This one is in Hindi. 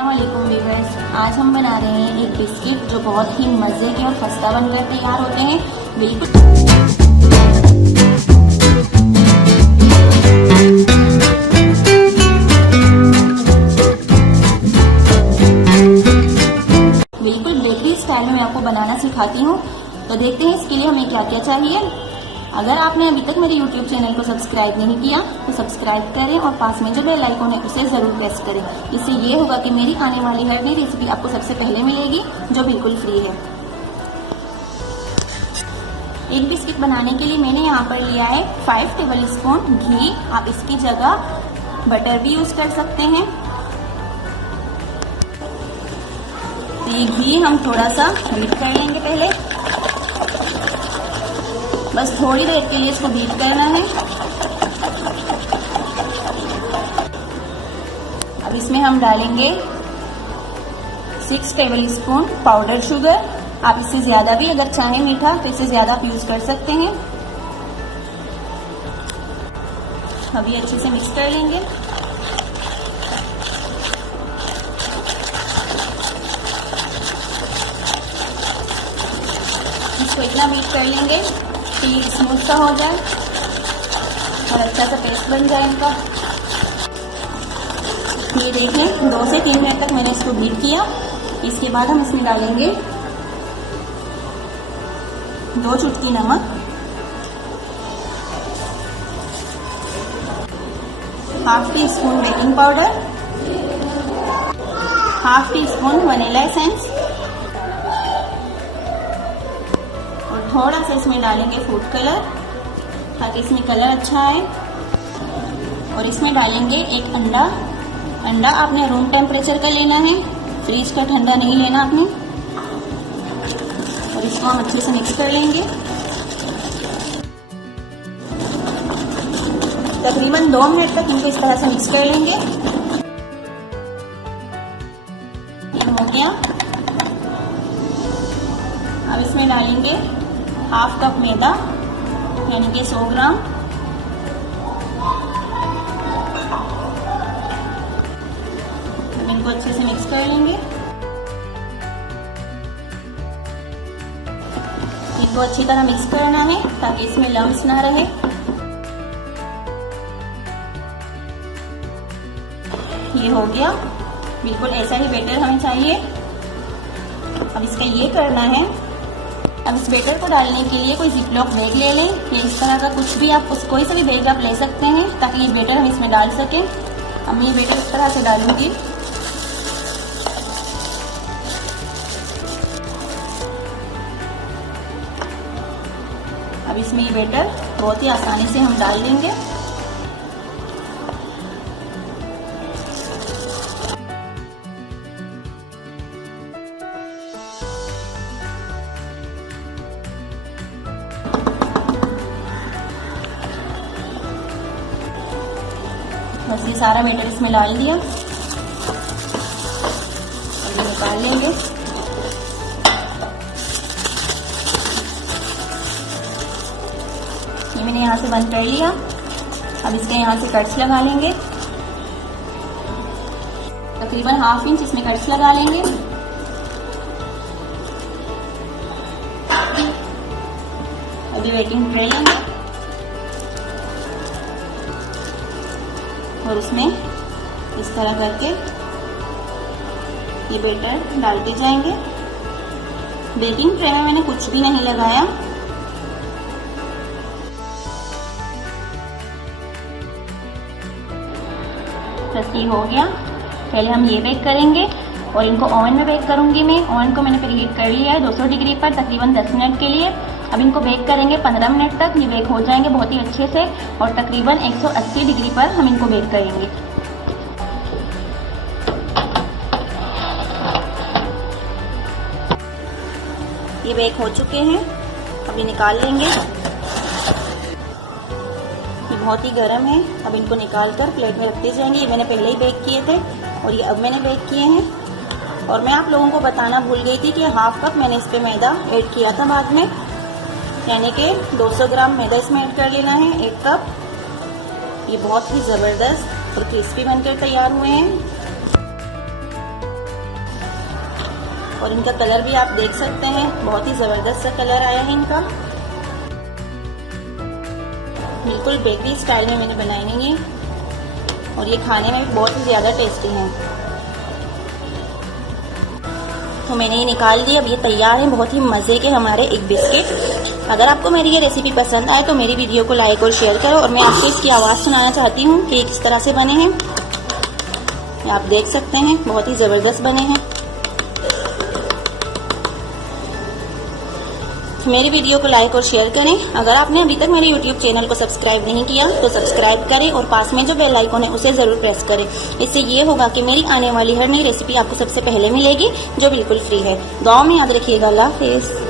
अस्सलामुअलैकुम व्यूअर्स, आज हम बना रहे हैं एक बिस्किट जो बहुत ही मज़े के और खस्ता बनकर तैयार होते हैं। बिल्कुल बेकरी स्टाइल में मैं आपको बनाना सिखाती हूँ। तो देखते हैं इसके लिए हमें क्या क्या चाहिए। अगर आपने अभी तक मेरे YouTube चैनल को सब्सक्राइब नहीं किया तो सब्सक्राइब करें और पास में जो बेल आइकन है उसे ज़रूर प्रेस करें। इससे ये होगा कि मेरी आने वाली हर नई रेसिपी आपको सबसे पहले मिलेगी, जो बिल्कुल फ्री है। एक बिस्किट बनाने के लिए मैंने यहाँ पर लिया है 5 टेबल स्पून घी। आप इसकी जगह बटर भी यूज़ कर सकते हैं। तो ये घी हम थोड़ा सा बीट कर लेंगे पहले, बस थोड़ी देर के लिए इसको बीट करना है। अब इसमें हम डालेंगे 6 टेबल स्पून पाउडर शुगर। आप इससे ज्यादा भी अगर चाहें मीठा तो इससे ज्यादा आप यूज कर सकते हैं। अभी अच्छे से मिक्स कर लेंगे। इसको इतना बीट कर लेंगे कि स्मूथ सा हो जाए और अच्छा सा पेस्ट बन जाए इनका। ये देखें 2 से 3 मिनट तक मैंने इसको बीट किया। इसके बाद हम इसमें डालेंगे 2 चुटकी नमक, ½ tea spoon baking powder, ½ tea spoon vanilla essence और थोड़ा सा इसमें डालेंगे फूड कलर ताकि इसमें कलर अच्छा आए। और इसमें डालेंगे एक अंडा। अंडा आपने रूम टेम्परेचर का लेना है, फ्रिज का ठंडा नहीं लेना आपने। और इसको हम अच्छे से मिक्स कर लेंगे। तकरीबन 2 मिनट तक इनको इस तरह से मिक्स कर लेंगे। ये हो गया। अब इसमें डालेंगे ½ कप मैदा यानी कि 100 ग्राम। इनको अच्छे से मिक्स कर लेंगे। इनको अच्छी तरह मिक्स करना है ताकि इसमें लम्स ना रहे। ये हो गया। बिल्कुल ऐसा ही बैटर हमें चाहिए। अब इसका ये करना है। अब इस बैटर को डालने के लिए कोई जिपलॉक बैग ले लें या इस तरह का कुछ भी, आप कोई सा भी बैग आप ले सकते हैं ताकि ये बैटर हम इसमें डाल सकें। अब मैं ये बैटर इस तरह से डालूंगी। अब इसमें ये बैटर बहुत ही आसानी से हम डाल देंगे। बस ये सारा बैटर इसमें डाल दिया। अभी निकाल लेंगे। ये मैंने यहाँ से बंद कर लिया। अब इसके यहाँ से कट्स लगा लेंगे। तकरीबन ½ इंच इसमें कट्स लगा लेंगे। अभी वेटिंग ट्रे लेंगे और उसमें इस तरह करके ये बैटर डालते जाएंगे। बेकिंग ट्रे में मैंने कुछ भी नहीं लगाया। बस ये हो गया। पहले हम ये बेक करेंगे और इनको ओवन में बेक करूंगी मैं। ओवन को मैंने प्रीहीट कर लिया है 200 डिग्री पर तकरीबन 10 मिनट के लिए। अब इनको बेक करेंगे 15 मिनट तक। ये बेक हो जाएंगे बहुत ही अच्छे से और तकरीबन 180 डिग्री पर हम इनको बेक करेंगे। ये बेक हो चुके हैं। अभी निकाल लेंगे। ये बहुत ही गर्म है। अब इनको निकाल कर प्लेट में रखते जाएंगे। ये मैंने पहले ही बेक किए थे और ये अब मैंने बेक किए हैं। और मैं आप लोगों को बताना भूल गई थी कि ½ कप मैंने इस पे मैदा ऐड किया था बाद में, यानी कि 200 ग्राम मैदा इसमें ऐड कर लेना है, 1 कप। ये बहुत ही ज़बरदस्त और क्रिस्पी बनकर तैयार हुए हैं। और इनका कलर भी आप देख सकते हैं, बहुत ही ज़बरदस्त सा कलर आया है इनका। बिल्कुल बेकरी स्टाइल में मैंने बनाए हैं ये, और ये खाने में भी बहुत ही ज़्यादा टेस्टी हैं। तो मैंने ये निकाल दिया, अब ये तैयार है बहुत ही मज़े के हमारे एग बिस्किट। अगर आपको मेरी ये रेसिपी पसंद आए तो मेरी वीडियो को लाइक और शेयर करो, और मैं आपको इसकी आवाज़ सुनाना चाहती हूँ कि ये किस तरह से बने हैं। आप देख सकते हैं बहुत ही ज़बरदस्त बने हैं। मेरी वीडियो को लाइक और शेयर करें। अगर आपने अभी तक मेरे YouTube चैनल को सब्सक्राइब नहीं किया तो सब्सक्राइब करें, और पास में जो बेल आइकन है उसे ज़रूर प्रेस करें। इससे ये होगा कि मेरी आने वाली हर नई रेसिपी आपको सबसे पहले मिलेगी, जो बिल्कुल फ्री है। दुआ में याद रखिएगा। अल्लाह हाफिज़।